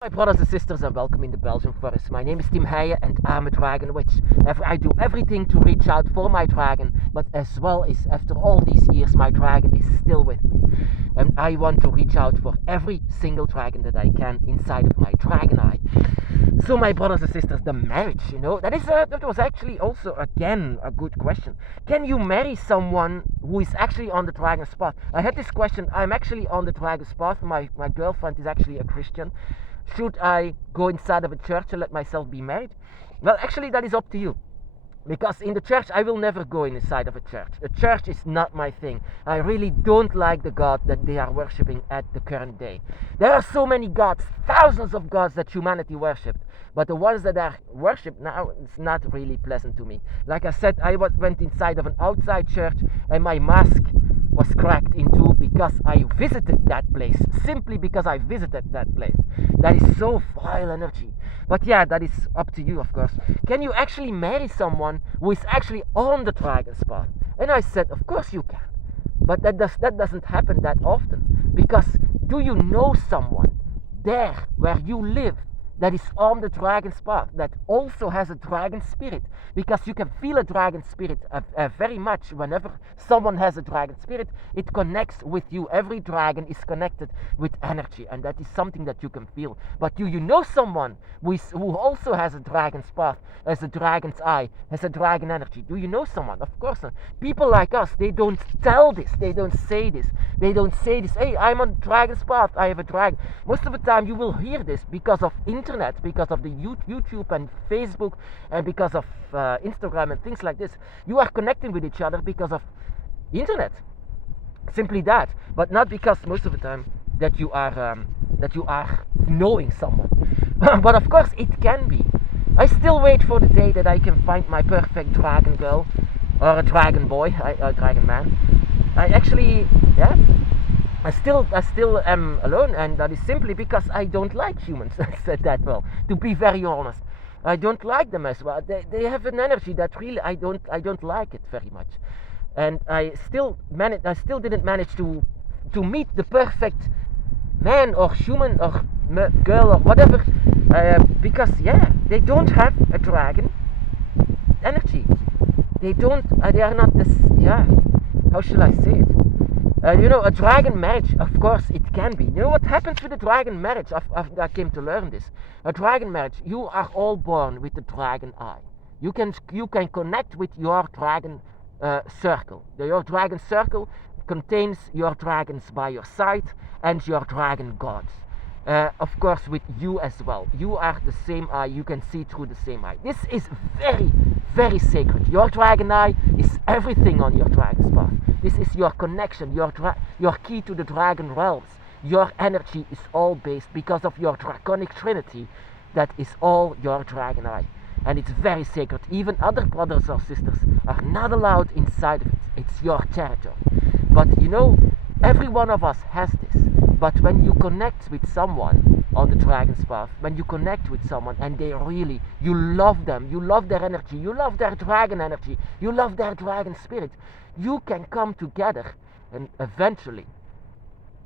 My brothers and sisters, and welcome in the Belgian forest. My name is Tim Heijen and I'm a dragon witch. I do everything to reach out for my dragon, but as well as after all these years, my dragon is still with me. And I want to reach out for every single dragon that I can inside of my dragon eye. So my brothers and sisters, the marriage, that was actually also again a good question. Can you marry someone who is actually on the dragon's path? I had this question. I'm actually on the dragon's path. My girlfriend is actually a Christian. Should I go inside of a church and let myself be married? Well, actually, that is up to you. Because in the church, I will never go inside of a church. A church is not my thing. I really don't like the God that they are worshipping at the current day. There are so many gods, thousands of gods that humanity worshipped. But the ones that are worshipped now, it's not really pleasant to me. Like I said, I went inside of an outside church and my mask was cracked in two because I visited that place. Simply because I visited that place. That is so vile energy. But yeah, that is up to you, of course. Can you actually marry someone who is actually on the dragon's path? And I said, of course you can. But that doesn't happen that often. Because do you know someone there where you live that is on the dragon's path, that also has a dragon spirit? Because you can feel a dragon spirit very much. Whenever someone has a dragon spirit, it connects with you. Every dragon is connected with energy, and that is something that you can feel. But do you know someone who also has a dragon's path, has a dragon's eye, has a dragon energy? Do you know someone? Of course not. People like us, they don't tell this, they don't say this. They don't say this, hey, I'm on dragon's path, I have a dragon. Most of the time you will hear this because of internet, because of the YouTube and Facebook, and because of Instagram and things like this. You are connecting with each other because of internet. Simply that, but not because most of the time that you are knowing someone. But of course it can be. I still wait for the day that I can find my perfect dragon girl or a dragon boy, a dragon man. I still am alone, and that is simply because I don't like humans. I said that, well, to be very honest. I don't like them as well. They have an energy that really I don't like it very much. And I still didn't manage to meet the perfect man or human or girl or whatever, because they don't have a dragon energy. They are not this, how shall I say it? A dragon marriage, of course, it can be. You know what happens with a dragon marriage? I came to learn this. A dragon marriage, you are all born with the dragon eye. You can connect with your dragon circle. Your dragon circle contains your dragons by your side and your dragon gods. Of course, with you as well. You are the same eye. You can see through the same eye. This is very, very sacred. Your dragon eye is everything on your dragon's path. This is your connection, your key to the dragon realms. Your energy is all based because of your draconic trinity. That is all your dragon eye. And it's very sacred. Even other brothers or sisters are not allowed inside of it. It's your territory. But every one of us has this. But when you connect with someone on the dragon's path, when you connect with someone and you love them, you love their energy, you love their dragon energy, you love their dragon spirit, you can come together and eventually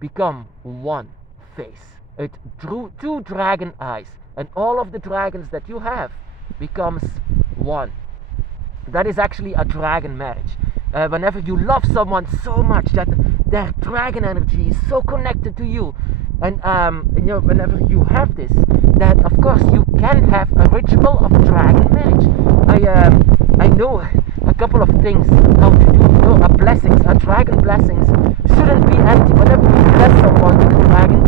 become one face. It drew two dragon eyes, and all of the dragons that you have becomes one. That is actually a dragon marriage. Whenever you love someone so much that their dragon energy is so connected to you, and whenever you have this, that of course you can have a ritual of dragon marriage. I know a couple of things how to do. A dragon blessings shouldn't be empty. Whenever you bless someone with a dragon,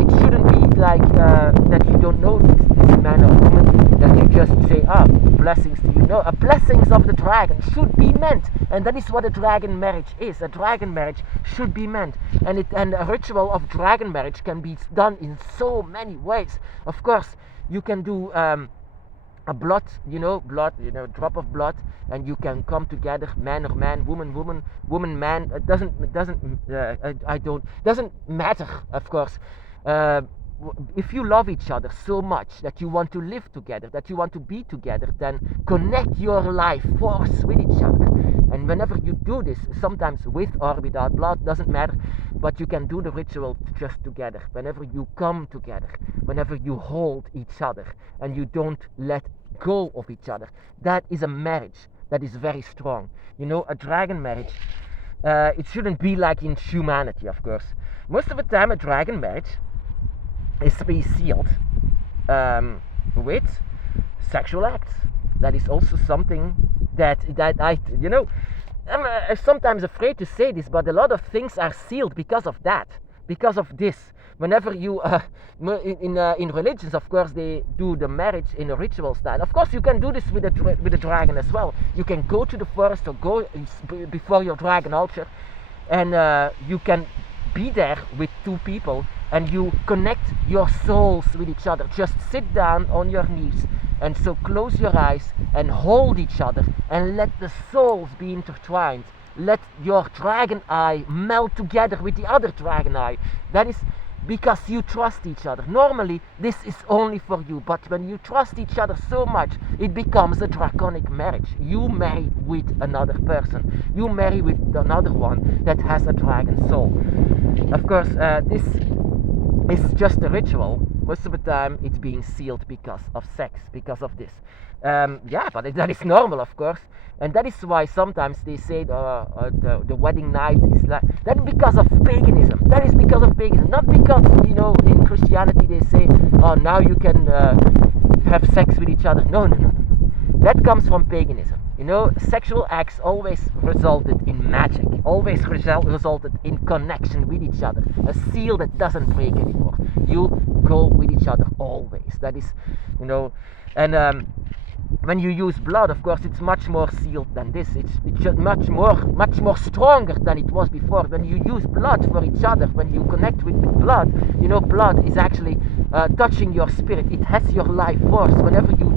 it shouldn't be like that you don't know this man or woman, that you just say, blessings to you. No, a blessings of the dragon should be meant, and that is what a dragon marriage is. A dragon marriage should be meant, and a ritual of dragon marriage can be done in so many ways. Of course, you can do a blood, drop of blood, and you can come together, man or man, woman, man. It doesn't matter, of course. if you love each other so much that you want to live together, that you want to be together, then connect your life force with each other. And whenever you do this, sometimes with or without blood, doesn't matter, but you can do the ritual just together. Whenever you come together, whenever you hold each other and you don't let go of each other, that is a marriage that is very strong. You know, a dragon marriage, it shouldn't be like in humanity, of course. Most of the time, a dragon marriage is to be sealed with sexual acts. That is also something that I, you know, I'm sometimes afraid to say this, but a lot of things are sealed because of that, because of this. Whenever you, in religions, of course, they do the marriage in a ritual style. Of course, you can do this with a dragon as well. You can go to the forest or go before your dragon altar, and you can be there with two people, and you connect your souls with each other. Just sit down on your knees, and so close your eyes and hold each other, and let the souls be intertwined. Let your dragon eye melt together with the other dragon eye. That is because you trust each other. Normally, this is only for you, but when you trust each other so much, it becomes a draconic marriage. You marry with another person. You marry with another one that has a dragon soul. Of course, this is just a ritual. Most of the time, it's being sealed because of sex, because of this. Yeah, but that is normal, of course. And that is why sometimes they say the wedding night is like that, because of paganism. That is because of paganism, not because, you know, in Christianity they say, oh, now you can have sex with each other. No. That comes from paganism. You know, sexual acts always resulted in magic, always resulted in connection with each other, a seal that doesn't break anymore. You go with each other always. That is, you know, and when you use blood, of course, it's much more sealed than this. It's just much more stronger than it was before. When you use blood for each other, when you connect with blood, you know, blood is actually touching your spirit. It has your life force. Whenever you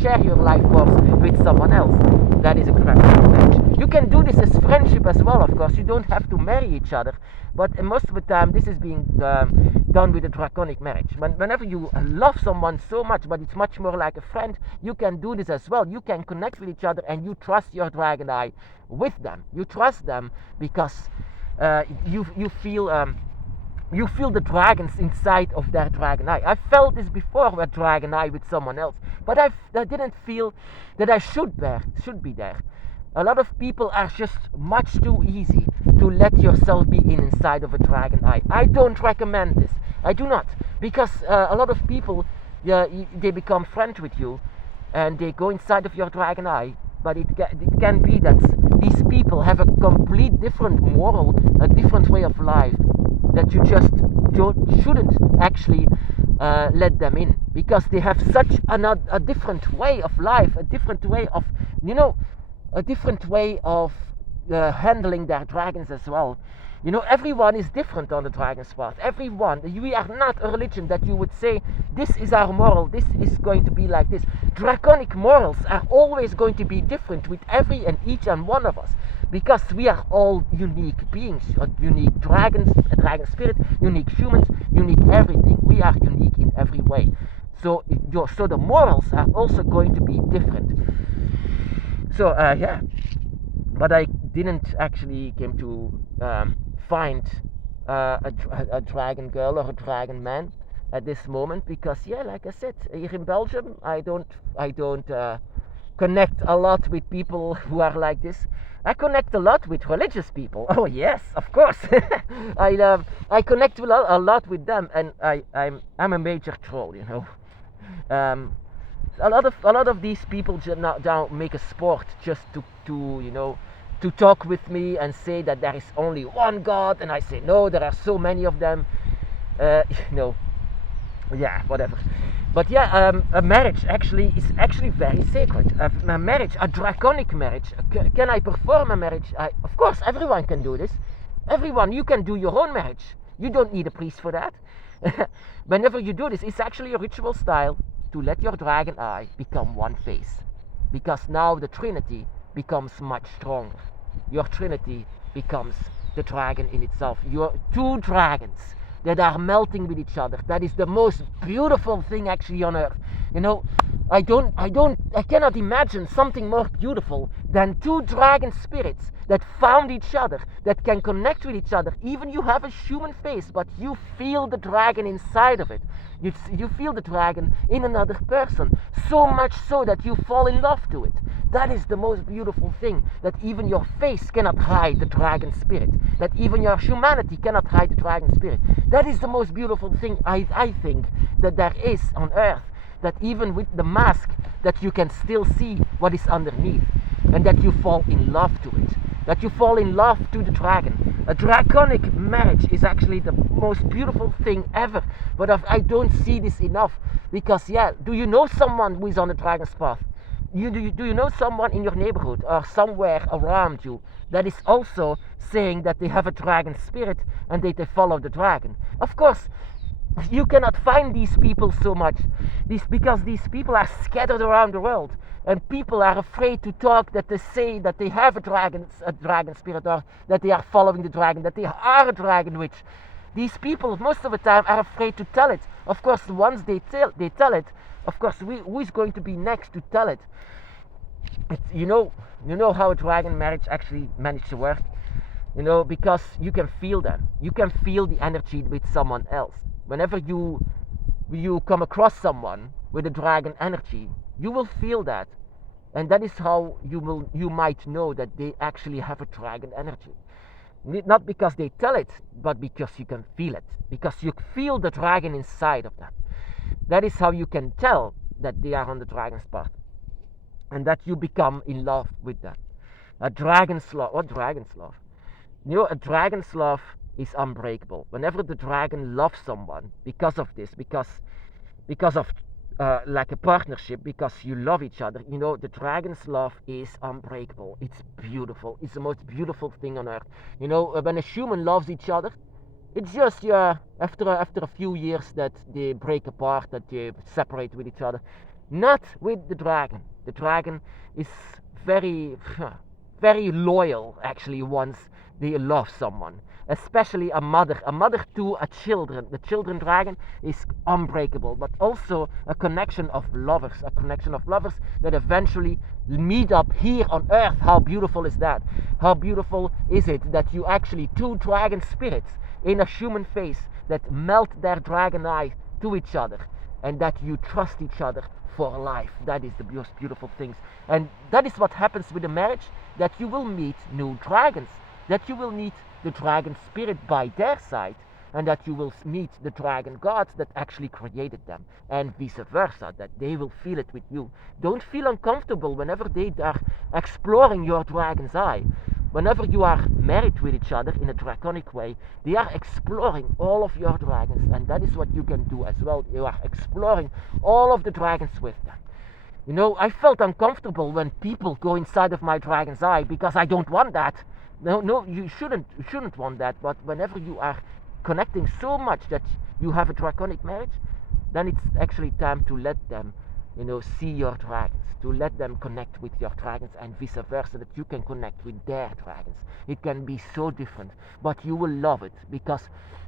share your life force with someone else, that is a draconic marriage. You can do this as friendship as well, of course. You don't have to marry each other, but most of the time this is being done with a draconic marriage. Whenever you love someone so much, but it's much more like a friend, you can do this as well. You can connect with each other, and you trust your dragon eye with them. You trust them because you feel the dragons inside of their dragon eye. I felt this before with dragon eye with someone else, but I didn't feel that I should be there. A lot of people are just much too easy to let yourself be inside of a dragon eye. I don't recommend this. I do not, because a lot of people, they become friends with you, and they go inside of your dragon eye. But it can be that these people have a complete different moral, a different way of life, that you just shouldn't actually let them in, because they have such a different way of life, a different way of, you know, a different way of handling their dragons as well. You know, everyone is different on the dragon's path. Everyone. We are not a religion that you would say, this is our moral, this is going to be like this. Draconic morals are always going to be different with every and each and one of us, because we are all unique beings, unique dragons, a dragon spirit, unique humans, unique everything. We are unique in every way. So the morals are also going to be different. So yeah, but I didn't actually came to find a dragon girl or a dragon man at this moment, because yeah, like I said, here in Belgium, I don't connect a lot with people who are like this. I connect a lot with religious people. Oh yes, of course. I connect a lot with them, and I'm a major troll, you know. A lot of these people now make a sport just to you know, to talk with me and say that there is only one God, and I say no, there are so many of them. You know, yeah, whatever. But yeah, a marriage is actually very sacred. A marriage, a draconic marriage. Can I perform a marriage? Of course, everyone can do this. Everyone, you can do your own marriage. You don't need a priest for that. Whenever you do this, it's actually a ritual style to let your dragon eye become one face, because now the Trinity becomes much stronger. Your Trinity becomes the dragon in itself. Your two dragons that are melting with each other. That is the most beautiful thing actually on earth. You know, I cannot imagine something more beautiful than two dragon spirits that found each other, that can connect with each other. Even you have a human face, but you feel the dragon inside of it. You feel the dragon in another person, so much so that you fall in love to it. That is the most beautiful thing, that even your face cannot hide the dragon spirit, that even your humanity cannot hide the dragon spirit. That is the most beautiful thing, I think, that there is on earth, that even with the mask, that you can still see what is underneath, and that you fall in love to it, that you fall in love to the dragon. A draconic marriage is actually the most beautiful thing ever, but I don't see this enough, because yeah, do you know someone who is on the dragon's path? Do you know someone in your neighborhood or somewhere around you that is also saying that they have a dragon spirit and that they follow the dragon? Of course, you cannot find these people so much, because these people are scattered around the world, and people are afraid to talk, that they say that they have a dragon spirit, or that they are following the dragon, that they are a dragon witch. These people most of the time are afraid to tell it. Of course, once they tell it, of course, who is going to be next to tell it? You know how a dragon marriage actually managed to work? You know, because you can feel them. You can feel the energy with someone else. Whenever you come across someone with a dragon energy, you will feel that. And that is how you might know that they actually have a dragon energy. Not because they tell it, but because you can feel it. Because you feel the dragon inside of them. That is how you can tell that they are on the dragon's path, and that you become in love with them. A dragon's love. What dragon's love? You know, a dragon's love is unbreakable. Whenever the dragon loves someone, because of this, because of like a partnership, because you love each other, you know, the dragon's love is unbreakable. It's beautiful. It's the most beautiful thing on earth. You know, when a human loves each other, it's just after a few years that they break apart, that they separate with each other. Not with the dragon. The dragon is very very loyal actually once they love someone, especially a mother to a children. The children dragon is unbreakable, but also a connection of lovers that eventually meet up here on earth. How beautiful is that? How beautiful is it that you actually two dragon spirits in a human face that melt their dragon eye to each other, and that you trust each other for life. That is the most beautiful things. And that is what happens with a marriage, that you will meet new dragons, that you will meet the dragon spirit by their side, and that you will meet the dragon gods that actually created them, and vice versa, that they will feel it with you. Don't feel uncomfortable whenever they are exploring your dragon's eye. Whenever you are married with each other in a draconic way, they are exploring all of your dragons, and that is what you can do as well. You are exploring all of the dragons with them. You know, I felt uncomfortable when people go inside of my dragon's eye, because I don't want that. No, you shouldn't want that. But whenever you are connecting so much that you have a draconic marriage, then it's actually time to let them, you know, see your dragons, to let them connect with your dragons, and vice versa, that you can connect with their dragons. It can be so different, but you will love it, because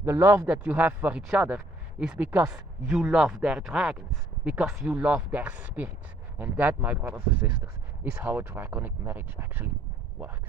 the love that you have for each other is because you love their dragons, because you love their spirits. And that, my brothers and sisters, is how a draconic marriage actually works.